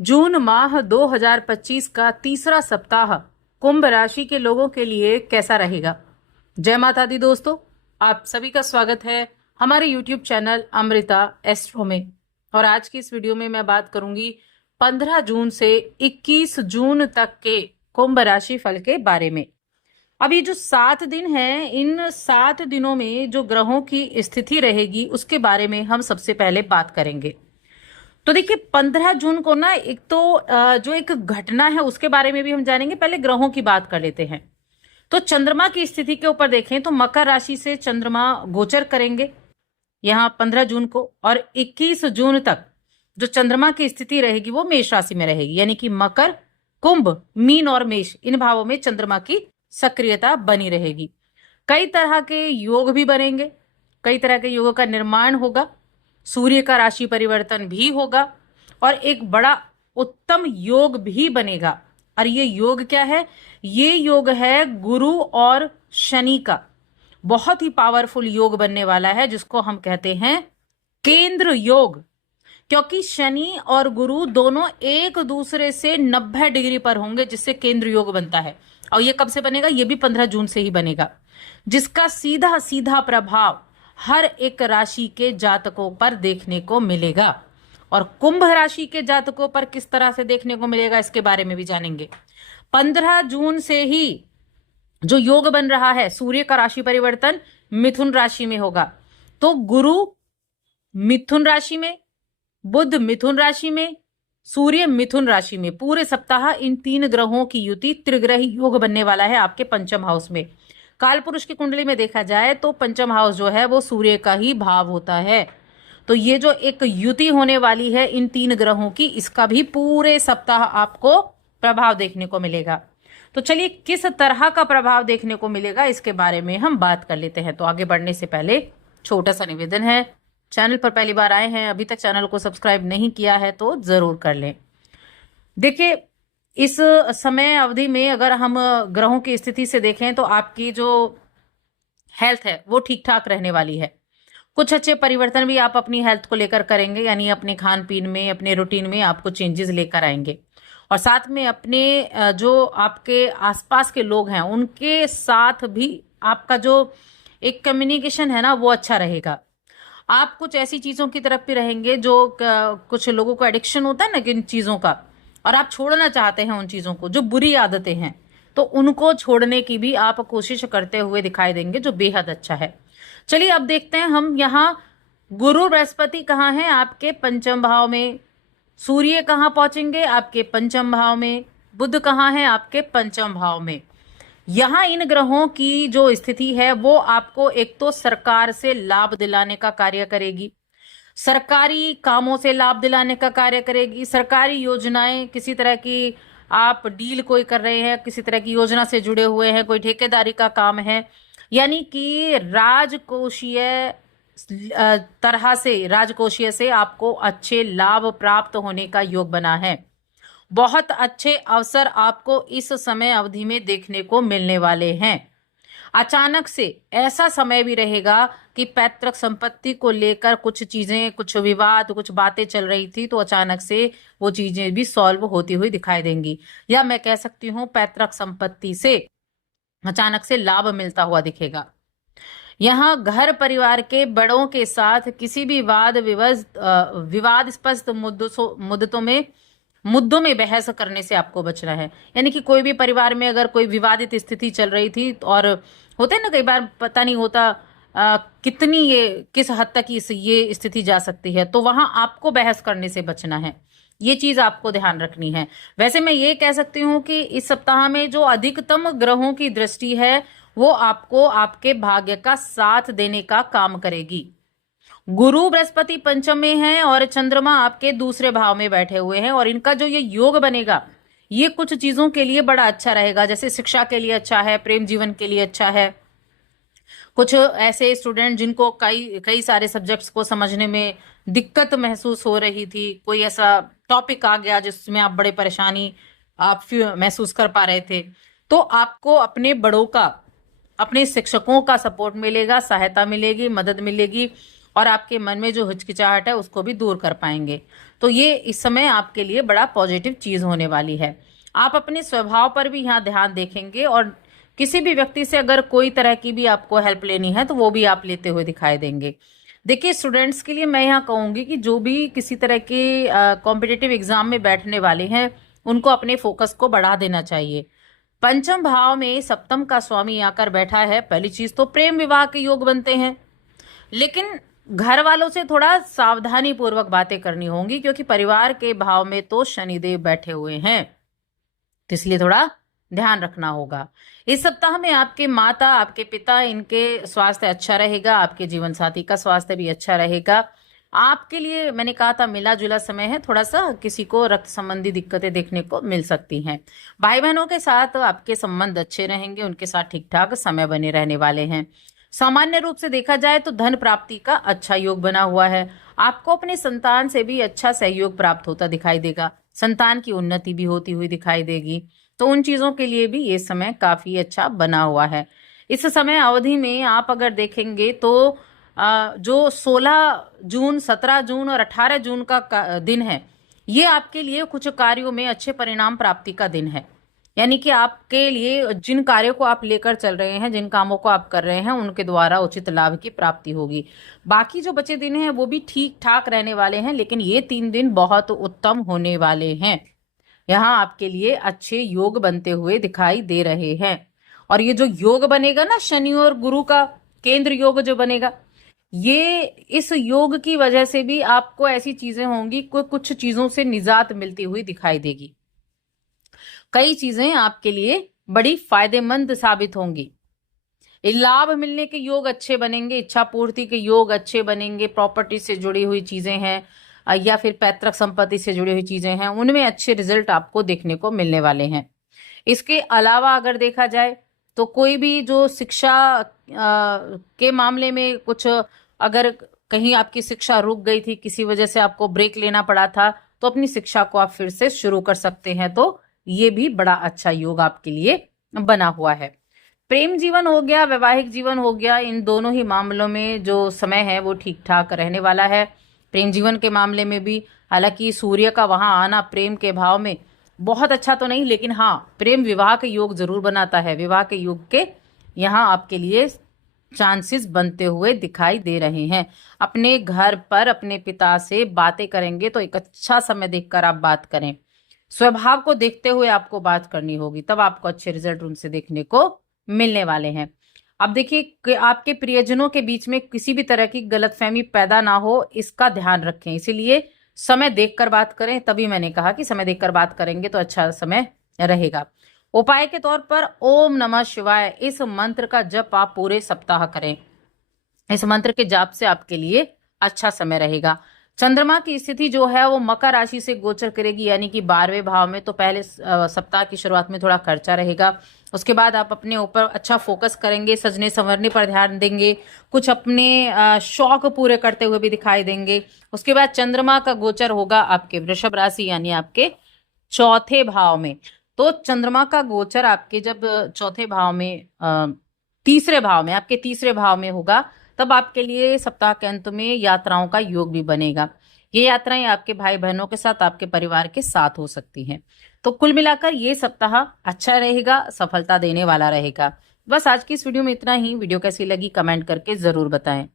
जून माह 2025 का तीसरा सप्ताह कुंभ राशि के लोगों के लिए कैसा रहेगा। जय माता दी दोस्तों, आप सभी का स्वागत है हमारे YouTube चैनल अमृता एस्ट्रो में। और आज की इस वीडियो में मैं बात करूंगी 15 जून से 21 जून तक के कुंभ राशि फल के बारे में। अब ये जो 7 दिन हैं, इन 7 दिनों में जो ग्रहों की स्थिति रहेगी उसके बारे में हम सबसे पहले बात करेंगे। तो देखिए 15 जून को ना एक तो जो एक घटना है उसके बारे में भी हम जानेंगे। पहले ग्रहों की बात कर लेते हैं। तो चंद्रमा की स्थिति के ऊपर देखें तो मकर राशि से चंद्रमा गोचर करेंगे यहाँ 15 जून को, और 21 जून तक जो चंद्रमा की स्थिति रहेगी वो मेष राशि में रहेगी। यानी कि मकर, कुंभ, मीन और मेष, इन भावों में चंद्रमा की सक्रियता बनी रहेगी। कई तरह के योग भी बनेंगे, कई तरह के योगों का निर्माण होगा, सूर्य का राशि परिवर्तन भी होगा और एक बड़ा उत्तम योग भी बनेगा। और ये योग क्या है? ये योग है गुरु और शनि का। बहुत ही पावरफुल योग बनने वाला है जिसको हम कहते हैं केंद्र योग, क्योंकि शनि और गुरु दोनों एक दूसरे से 90 डिग्री पर होंगे, जिससे केंद्र योग बनता है। और ये कब से बनेगा? ये भी 15 जून से ही बनेगा, जिसका सीधा सीधा प्रभाव हर एक राशि के जातकों पर देखने को मिलेगा। और कुंभ राशि के जातकों पर किस तरह से देखने को मिलेगा इसके बारे में भी जानेंगे। 15 जून से ही जो योग बन रहा है, सूर्य का राशि परिवर्तन मिथुन राशि में होगा। तो गुरु मिथुन राशि में, बुध मिथुन राशि में, सूर्य मिथुन राशि में, पूरे सप्ताह इन 3 ग्रहों की युति त्रिग्रही योग बनने वाला है आपके पंचम हाउस में। काल पुरुष की कुंडली में देखा जाए तो पंचम हाउस जो है वो सूर्य का ही भाव होता है। तो ये जो एक युति होने वाली है इन 3 ग्रहों की, इसका भी पूरे सप्ताह आपको प्रभाव देखने को मिलेगा। तो चलिए किस तरह का प्रभाव देखने को मिलेगा इसके बारे में हम बात कर लेते हैं। तो आगे बढ़ने से पहले छोटा सा निवेदन है, चैनल पर पहली बार आए हैं, अभी तक चैनल को सब्सक्राइब नहीं किया है तो जरूर कर लें। देखिए इस समय अवधि में अगर हम ग्रहों की स्थिति से देखें तो आपकी जो हेल्थ है वो ठीक ठाक रहने वाली है। कुछ अच्छे परिवर्तन भी आप अपनी हेल्थ को लेकर करेंगे, यानी अपने खान पीन में, अपने रूटीन में आपको चेंजेस लेकर आएंगे। और साथ में अपने जो आपके आसपास के लोग हैं उनके साथ भी आपका जो एक कम्युनिकेशन है ना वो अच्छा रहेगा। आप कुछ ऐसी चीजों की तरफ भी रहेंगे जो कुछ लोगों को एडिक्शन होता है ना किन चीजों का, और आप छोड़ना चाहते हैं उन चीजों को, जो बुरी आदतें हैं, तो उनको छोड़ने की भी आप कोशिश करते हुए दिखाई देंगे, जो बेहद अच्छा है। चलिए अब देखते हैं हम यहाँ गुरु बृहस्पति कहाँ हैं? आपके पंचम भाव में। सूर्य कहाँ पहुंचेंगे? आपके पंचम भाव में। बुध कहाँ है? आपके पंचम भाव में। यहाँ इन ग्रहों की जो स्थिति है वो आपको एक तो सरकार से लाभ दिलाने का कार्य करेगी, सरकारी कामों से लाभ दिलाने का कार्य करेगी, सरकारी योजनाएं, किसी तरह की आप डील कोई कर रहे हैं, किसी तरह की योजना से जुड़े हुए हैं, कोई ठेकेदारी का काम है, यानी कि राजकोषीय तरह से, राजकोषीय से आपको अच्छे लाभ प्राप्त होने का योग बना है। बहुत अच्छे अवसर आपको इस समय अवधि में देखने को मिलने वाले हैं। अचानक से ऐसा समय भी रहेगा कि पैतृक संपत्ति को लेकर कुछ चीजें, कुछ विवाद, कुछ बातें चल रही थी, तो अचानक से वो चीजें भी सॉल्व होती हुई दिखाई देंगी। या मैं कह सकती हूँ पैतृक संपत्ति से अचानक से लाभ मिलता हुआ दिखेगा। यहाँ घर परिवार के बड़ों के साथ किसी भी विवादास्पद मुद्दों में बहस करने से आपको बचना है। यानी कि कोई भी परिवार में अगर कोई विवादित स्थिति चल रही थी, और होते हैं ना कई बार, पता नहीं होता कितनी ये किस हद तक ये स्थिति जा सकती है, तो वहां आपको बहस करने से बचना है। ये चीज आपको ध्यान रखनी है। वैसे मैं ये कह सकती हूँ कि इस सप्ताह में जो अधिकतम ग्रहों की दृष्टि है वो आपको आपके भाग्य का साथ देने का काम करेगी। गुरु बृहस्पति पंचम में है और चंद्रमा आपके दूसरे भाव में बैठे हुए हैं, और इनका जो ये योग बनेगा ये कुछ चीजों के लिए बड़ा अच्छा रहेगा। जैसे शिक्षा के लिए अच्छा है, प्रेम जीवन के लिए अच्छा है। कुछ ऐसे स्टूडेंट जिनको कई सारे सब्जेक्ट्स को समझने में दिक्कत महसूस हो रही थी, कोई ऐसा टॉपिक आ गया जिसमें आप बड़े परेशानी आप महसूस कर पा रहे थे, तो आपको अपने बड़ों का, अपने शिक्षकों का सपोर्ट मिलेगा, सहायता मिलेगी, मदद मिलेगी, और आपके मन में जो हिचकिचाहट है उसको भी दूर कर पाएंगे। तो तो ये इस समय आपके लिए बड़ा पॉजिटिव चीज होने वाली है। आप अपने स्वभाव पर भी यहाँ ध्यान देखेंगे और किसी भी व्यक्ति से अगर कोई तरह की भी आपको हेल्प लेनी है तो वो भी आप लेते हुए दिखाई देंगे। देखिए, स्टूडेंट्स के लिए मैं यहाँ कहूंगी कि जो भी किसी तरह के कॉम्पिटिटिव एग्जाम में बैठने वाले हैं उनको अपने फोकस को बढ़ा देना चाहिए। पंचम भाव में सप्तम का स्वामी आकर बैठा है। पहली चीज तो प्रेम विवाह के योग बनते हैं, लेकिन घर वालों से थोड़ा सावधानी पूर्वक बातें करनी होंगी, क्योंकि परिवार के भाव में तो शनिदेव बैठे हुए हैं, तो इसलिए थोड़ा ध्यान रखना होगा। इस सप्ताह में आपके माता, आपके पिता, इनके स्वास्थ्य अच्छा रहेगा। आपके जीवन साथी का स्वास्थ्य भी अच्छा रहेगा। आपके लिए मैंने कहा था मिला जुला समय है, थोड़ा सा किसी को रक्त संबंधी दिक्कतें देखने को मिल सकती हैं। भाई बहनों के साथ आपके संबंध अच्छे रहेंगे, उनके साथ ठीक ठाक समय बने रहने वाले हैं। सामान्य रूप से देखा जाए तो धन प्राप्ति का अच्छा योग बना हुआ है। आपको अपने संतान से भी अच्छा सहयोग प्राप्त होता दिखाई देगा। संतान की उन्नति भी होती हुई दिखाई देगी, तो उन चीजों के लिए भी ये समय काफी अच्छा बना हुआ है। इस समय अवधि में आप अगर देखेंगे तो जो 16 जून, 17 जून और 18 जून का दिन है, ये आपके लिए कुछ कार्यों में अच्छे परिणाम प्राप्ति का दिन है। यानी कि आपके लिए जिन कार्यों को आप लेकर चल रहे हैं, जिन कामों को आप कर रहे हैं, उनके द्वारा उचित लाभ की प्राप्ति होगी। बाकी जो बचे दिन हैं वो भी ठीक ठाक रहने वाले हैं, लेकिन ये 3 दिन बहुत उत्तम होने वाले हैं। यहाँ आपके लिए अच्छे योग बनते हुए दिखाई दे रहे हैं। और ये जो योग बनेगा ना, शनि और गुरु का केंद्र योग जो बनेगा, ये इस योग की वजह से भी आपको ऐसी चीजें होंगी, कुछ चीजों से निजात मिलती हुई दिखाई देगी। कई चीजें आपके लिए बड़ी फायदेमंद साबित होंगी। लाभ मिलने के योग अच्छे बनेंगे, इच्छा पूर्ति के योग अच्छे बनेंगे, प्रॉपर्टी से जुड़ी हुई चीजें हैं या फिर पैतृक संपत्ति से जुड़ी हुई चीजें हैं, उनमें अच्छे रिजल्ट आपको देखने को मिलने वाले हैं। इसके अलावा अगर देखा जाए तो कोई भी जो शिक्षा के मामले में कुछ, अगर कहीं आपकी शिक्षा रुक गई थी, किसी वजह से आपको ब्रेक लेना पड़ा था, तो अपनी शिक्षा को आप फिर से शुरू कर सकते हैं। तो ये भी बड़ा अच्छा योग आपके लिए बना हुआ है। प्रेम जीवन हो गया, वैवाहिक जीवन हो गया, इन दोनों ही मामलों में जो समय है वो ठीक ठाक रहने वाला है। प्रेम जीवन के मामले में भी हालांकि सूर्य का वहां आना प्रेम के भाव में बहुत अच्छा तो नहीं, लेकिन हाँ, प्रेम विवाह के योग जरूर बनाता है। विवाह के योग के यहाँ आपके लिए चांसेस बनते हुए दिखाई दे रहे हैं। अपने घर पर अपने पिता से बातें करेंगे तो एक अच्छा समय देखकर आप बात करें। स्वभाव को देखते हुए आपको बात करनी होगी, तब आपको अच्छे रिजल्ट उनसे देखने को मिलने वाले हैं। अब देखिए कि आपके प्रियजनों के बीच में किसी भी तरह की गलतफहमी पैदा ना हो, इसका ध्यान रखें। इसीलिए समय देखकर बात करें। तभी मैंने कहा कि समय देखकर बात करेंगे तो अच्छा समय रहेगा। उपाय के तौर पर ओम नमः शिवाय, इस मंत्र का जप आप पूरे सप्ताह करें। इस मंत्र के जाप से आपके लिए अच्छा समय रहेगा। चंद्रमा की स्थिति जो है वो मकर राशि से गोचर करेगी, यानी कि 12वें भाव में। तो पहले सप्ताह की शुरुआत में थोड़ा खर्चा रहेगा। उसके बाद आप अपने ऊपर अच्छा फोकस करेंगे, सजने संवरने पर ध्यान देंगे, कुछ अपने शौक पूरे करते हुए भी दिखाई देंगे। उसके बाद चंद्रमा का गोचर होगा आपके वृषभ राशि यानी आपके चौथे भाव में। तो चंद्रमा का गोचर आपके जब चौथे भाव में, तीसरे भाव में, आपके तीसरे भाव में होगा, तब आपके लिए सप्ताह के अंत में यात्राओं का योग भी बनेगा। ये यात्राएं आपके भाई बहनों के साथ, आपके परिवार के साथ हो सकती हैं। तो कुल मिलाकर ये सप्ताह अच्छा रहेगा, सफलता देने वाला रहेगा। बस आज की इस वीडियो में इतना ही। वीडियो कैसी लगी कमेंट करके जरूर बताएं।